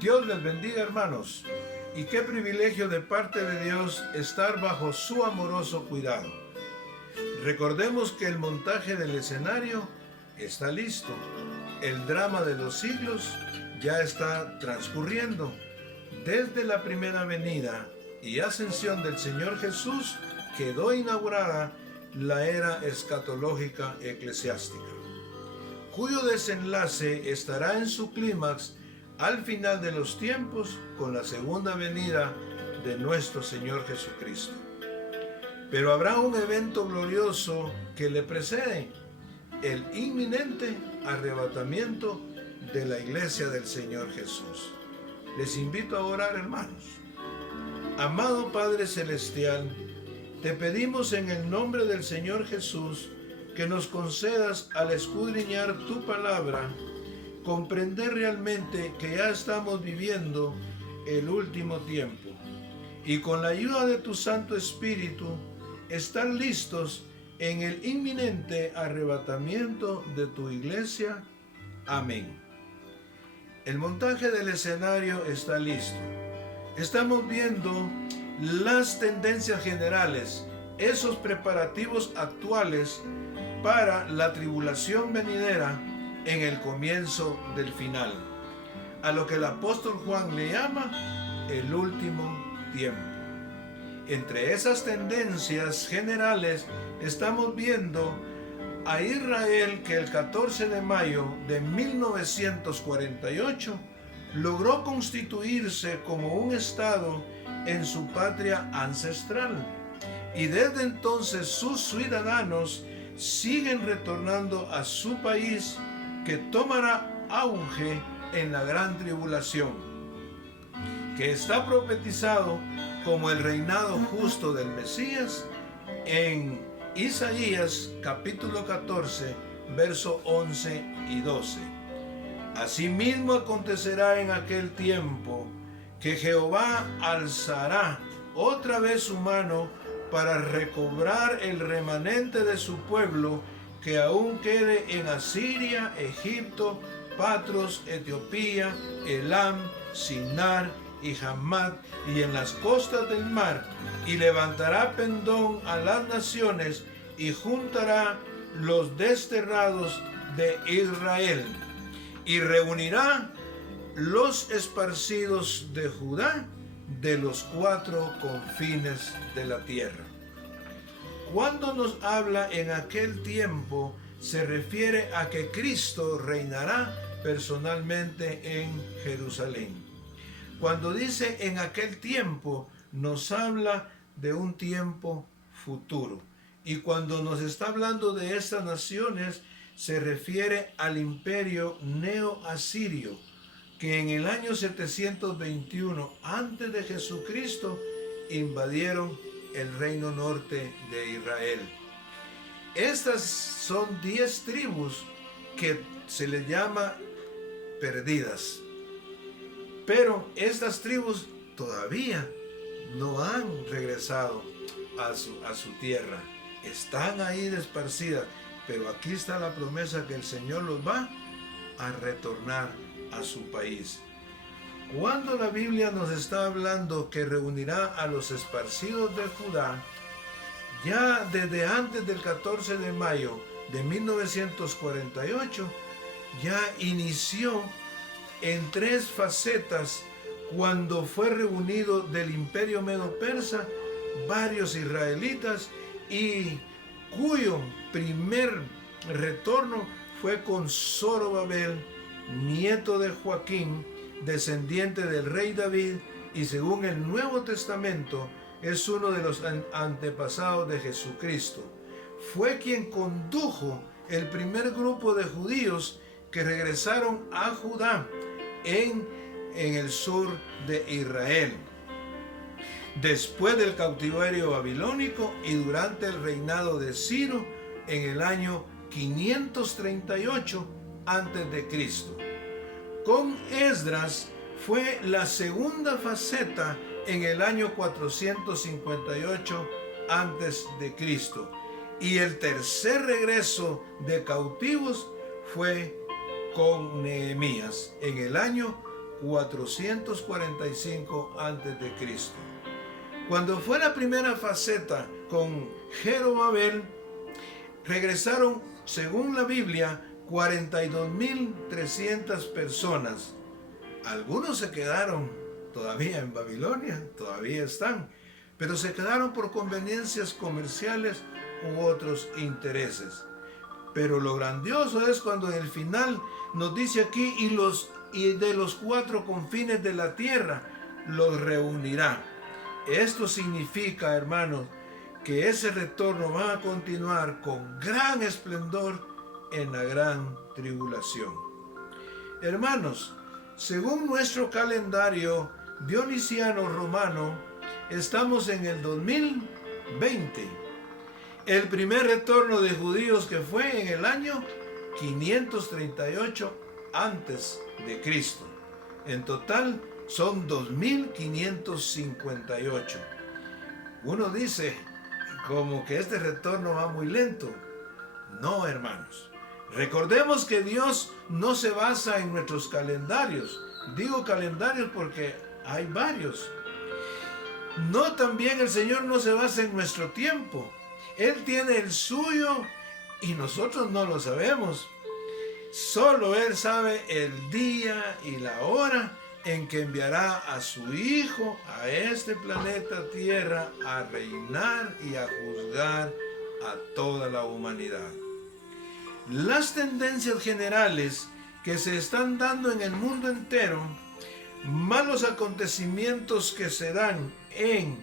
Dios les bendiga, hermanos, y qué privilegio de parte de Dios estar bajo su amoroso cuidado. Recordemos que el montaje del escenario está listo. El drama de los siglos ya está transcurriendo. Desde la primera venida y ascensión del Señor Jesús quedó inaugurada la era escatológica eclesiástica, cuyo desenlace estará en su clímax al final de los tiempos con la segunda venida de nuestro Señor Jesucristo. Pero habrá un evento glorioso que le precede: el inminente arrebatamiento de la iglesia del Señor Jesús. Les invito a orar, hermanos. Amado Padre Celestial, te pedimos en el nombre del Señor Jesús que nos concedas, al escudriñar tu palabra, comprender realmente que ya estamos viviendo el último tiempo, y con la ayuda de tu Santo Espíritu estar listos en el inminente arrebatamiento de tu iglesia. Amén. El montaje del escenario está listo. Estamos viendo las tendencias generales, esos preparativos actuales para la tribulación venidera en el comienzo del final, a lo que el apóstol Juan le llama el último tiempo. Entre esas tendencias generales estamos viendo a Israel, que el 14 de mayo de 1948 logró constituirse como un estado en su patria ancestral, y desde entonces sus ciudadanos siguen retornando a su país, que tomará auge en la gran tribulación, que está profetizado como el reinado justo del Mesías en Isaías capítulo 14, verso 11 y 12. Asimismo acontecerá en aquel tiempo que Jehová alzará otra vez su mano para recobrar el remanente de su pueblo que aún quede en Asiria, Egipto, Patros, Etiopía, Elam, Sinar y Hamat, y en las costas del mar, y levantará pendón a las naciones y juntará los desterrados de Israel, y reunirá los esparcidos de Judá de los cuatro confines de la tierra. Cuando nos habla en aquel tiempo, se refiere a que Cristo reinará personalmente en Jerusalén. Cuando dice en aquel tiempo, nos habla de un tiempo futuro. Y cuando nos está hablando de estas naciones, se refiere al imperio neo-asirio, que en el año 721 antes de Jesucristo invadieron el reino norte de Israel. Estas son 10 tribus que se les llama perdidas. Pero estas tribus todavía no han regresado a su tierra. Están ahí esparcidas, pero aquí está la promesa que el Señor los va a retornar a su país. Cuando la Biblia nos está hablando que reunirá a los esparcidos de Judá, ya desde antes del 14 de mayo de 1948, ya inició en 3 facetas cuando fue reunido del imperio medo-persa varios israelitas, y cuyo primer retorno fue con Zorobabel, nieto de Joaquín, descendiente del rey David, y según el Nuevo Testamento es uno de los antepasados de Jesucristo. Fue quien condujo el primer grupo de judíos que regresaron a Judá en el sur de Israel, después del cautiverio babilónico y durante el reinado de Ciro en el año 538 antes de Cristo. Con Esdras fue la segunda faceta en el año 458 antes de Cristo, y el tercer regreso de cautivos fue con Nehemías en el año 445 a.C. Cuando fue la primera faceta con Zorobabel, regresaron, según la Biblia, 42.300 personas. Algunos se quedaron todavía en Babilonia, todavía están, pero se quedaron por conveniencias comerciales u otros intereses. Pero lo grandioso es cuando en el final nos dice aquí, y de los 4 confines de la tierra los reunirá. Esto significa, hermanos, que ese retorno va a continuar con gran esplendor en la gran tribulación. Hermanos, según nuestro calendario dionisiano romano, estamos en el 2020. El primer retorno de judíos que fue en el año 538 antes de Cristo. En total son 2558. Uno dice como que este retorno va muy lento. No, hermanos. Recordemos que Dios no se basa en nuestros calendarios. Digo calendarios porque hay varios. No, también el Señor no se basa en nuestro tiempo. Él tiene el suyo y nosotros no lo sabemos. Solo Él sabe el día y la hora en que enviará a su Hijo a este planeta Tierra a reinar y a juzgar a toda la humanidad. Las tendencias generales que se están dando en el mundo entero, más los acontecimientos que se dan en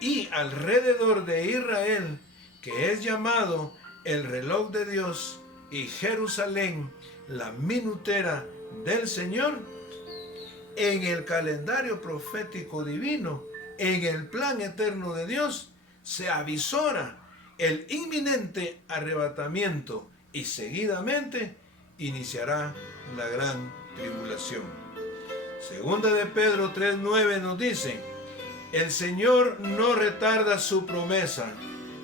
y alrededor de Israel, que es llamado el reloj de Dios, y Jerusalén, la minutera del Señor, en el calendario profético divino, en el plan eterno de Dios, se avisora el inminente arrebatamiento y seguidamente iniciará la gran tribulación. Segunda de Pedro 3:9 nos dice: el Señor no retarda su promesa,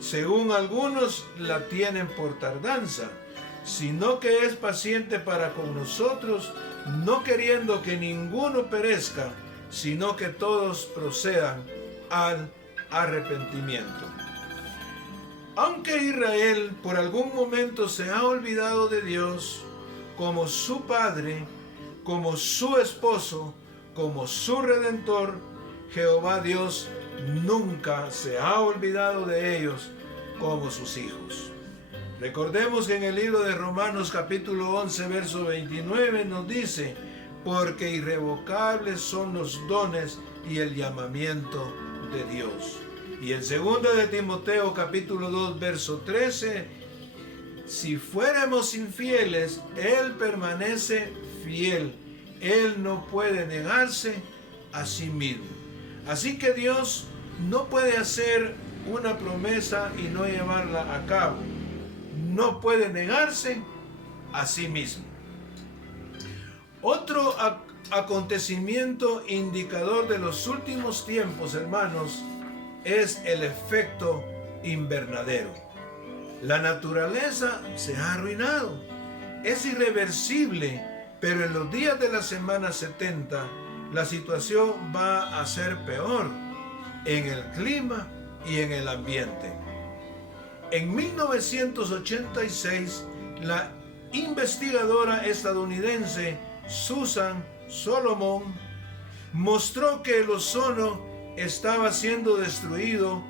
según algunos la tienen por tardanza, sino que es paciente para con nosotros, no queriendo que ninguno perezca, sino que todos procedan al arrepentimiento. Aunque Israel por algún momento se ha olvidado de Dios como su Padre, como su esposo, como su Redentor, Jehová Dios nunca se ha olvidado de ellos como sus hijos. Recordemos que en el libro de Romanos capítulo 11 verso 29 nos dice: porque irrevocables son los dones y el llamamiento de Dios. Y en 2 de Timoteo capítulo 2 verso 13: si fuéramos infieles, Él permanece fiel. Él no puede negarse a sí mismo. Así que Dios no puede hacer una promesa y no llevarla a cabo. No puede negarse a sí mismo. Otro acontecimiento indicador de los últimos tiempos, hermanos, es el efecto invernadero. La naturaleza se ha arruinado. Es irreversible, pero en los días de la semana 70 la situación va a ser peor en el clima y en el ambiente. En 1986, la investigadora estadounidense Susan Solomon mostró que el ozono estaba siendo destruido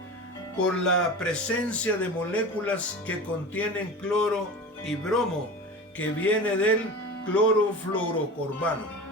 por la presencia de moléculas que contienen cloro y bromo, que viene del clorofluorocarbono.